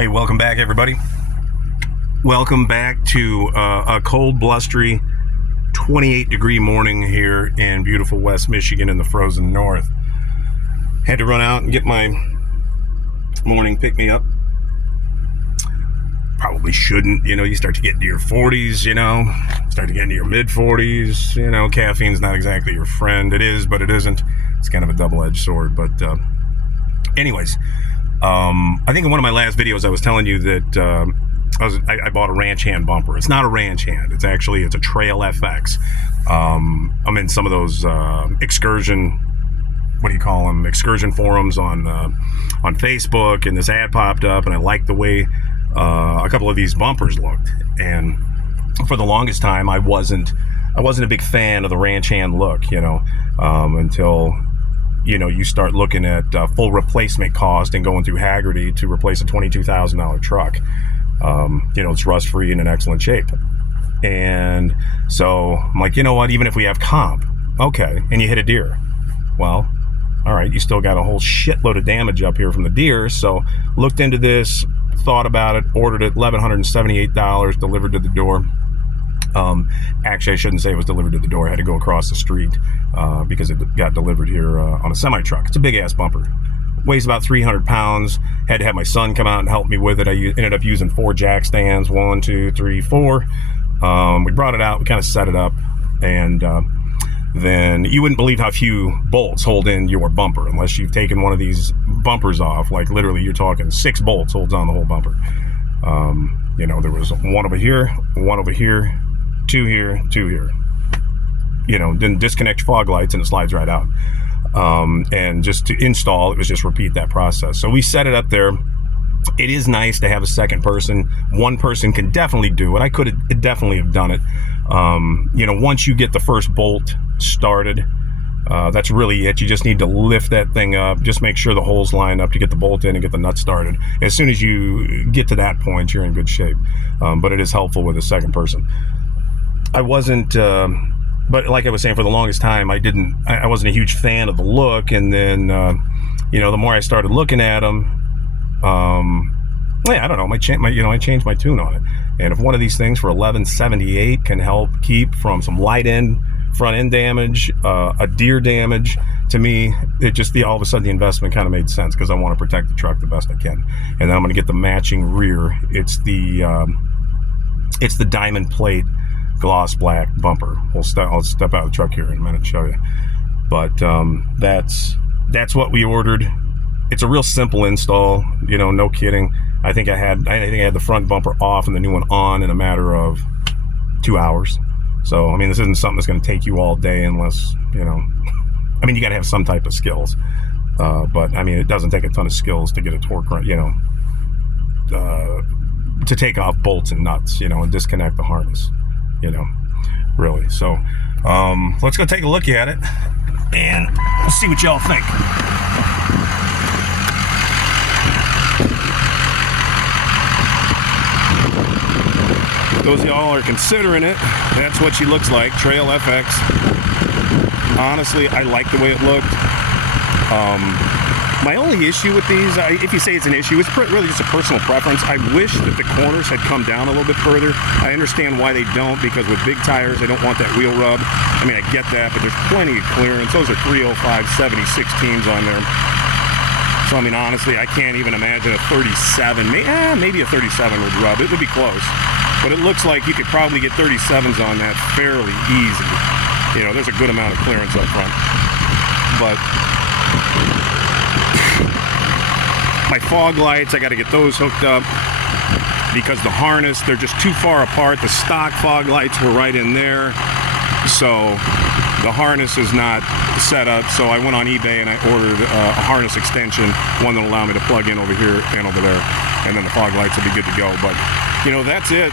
Hey, welcome back, everybody. Welcome back to a cold, blustery 28-degree morning here in beautiful West Michigan in the frozen north. Had to run out and get my morning pick-me-up. Probably shouldn't, you start to get into your 40s, start to get into your mid-40s, caffeine's not exactly your friend. It is, but it isn't. It's kind of a double-edged sword, but anyways, I think in one of my last videos I was telling you that I bought a ranch hand bumper. It's not a ranch hand. It's a Trail FX. I'm in some of those excursion forums on Facebook, and this ad popped up, and I liked the way a couple of these bumpers looked. And for the longest time, I wasn't a big fan of the ranch hand look, until you start looking at full replacement cost and going through Hagerty to replace a $22,000 truck. It's rust-free and in excellent shape. And so I'm like, you know what, even if we have comp, okay, and you hit a deer, well, all right, you still got a whole shitload of damage up here from the deer. So looked into this, thought about it, ordered it, $1,178, delivered to the door. Actually, I shouldn't say it was delivered to the door. I had to go across the street because it got delivered here on a semi-truck. It's a big-ass bumper. Weighs about 300 pounds. Had to have my son come out and help me with it. I ended up using 4 jack stands, 1, 2, 3, 4. We brought it out. We kind of set it up. And then you wouldn't believe how few bolts hold in your bumper unless you've taken one of these bumpers off. Like, literally, you're talking 6 bolts holds on the whole bumper. There was one over here, 2 here, 2 here. Then disconnect your fog lights and it slides right out. And just to install, it was just repeat that process. So we set it up there. It is nice to have a second person. One person can definitely do it. I could definitely have done it. Once you get the first bolt started, that's really it. You just need to lift that thing up. Just make sure the holes line up to get the bolt in and get the nut started. As soon as you get to that point, you're in good shape. But it is helpful with a second person. I wasn't, but like I was saying, for the longest time, I wasn't a huge fan of the look. And then, the more I started looking at them, I don't know, I changed my tune on it. And if one of these things for $1,178 can help keep from some front end damage, a deer damage, to me, it just, all of a sudden the investment kind of made sense because I want to protect the truck the best I can. And then I'm going to get the matching rear. It's the diamond plate gloss black bumper. I'll step out of the truck here in a minute and show you. But that's what we ordered. It's a real simple install, no kidding. I think I had the front bumper off and the new one on in a matter of 2 hours. So, this isn't something that's going to take you all day unless, you got to have some type of skills. But, it doesn't take a ton of skills to get a torque, to take off bolts and nuts, and disconnect the harness, really. So, let's go take a look at it and see what y'all think. Those of y'all are considering it, that's what she looks like, Trail FX. Honestly, I like the way it looked. My only issue with these, if you say it's an issue, it's really just a personal preference. I wish that the corners had come down a little bit further. I understand why they don't, because with big tires, they don't want that wheel rub. I get that, but there's plenty of clearance. Those are 305 70/16s on there. So, honestly, I can't even imagine a 37. Maybe a 37 would rub. It would be close. But it looks like you could probably get 37s on that fairly easy. There's a good amount of clearance up front. But my fog lights, I got to get those hooked up because the harness, they're just too far apart. The stock fog lights were right in there. So the harness is not set up. So I went on eBay and I ordered a harness extension, one that'll allow me to plug in over here and over there. And then the fog lights will be good to go. But, that's it.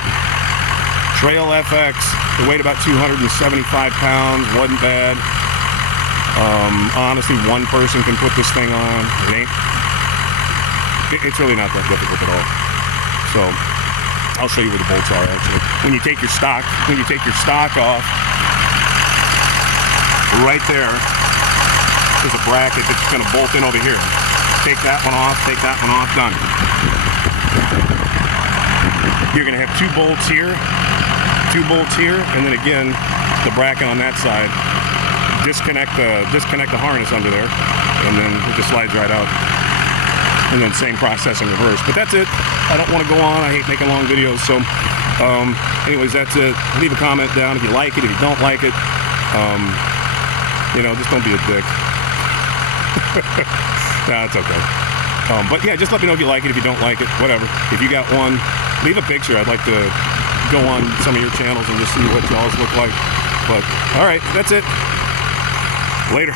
Trail FX, it weighed about 275 pounds, wasn't bad. Honestly, one person can put this thing on. It's really not that difficult at all. So I'll show you where the bolts are actually. When you take your stock off, right there is a bracket that's going to bolt in over here. Take that one off, done. You're going to have 2 bolts here, and then again, the bracket on that side. Disconnect the harness under there, and then it just slides right out. And then same process in reverse. But that's it. I don't want to go on. I hate making long videos. So, anyways, that's it. Leave a comment down if you like it. If you don't like it, just don't be a dick. Nah, it's okay. But yeah, just let me know if you like it. If you don't like it, whatever. If you got one, leave a picture. I'd like to go on some of your channels and just see what y'all's look like. But all right, that's it. Later.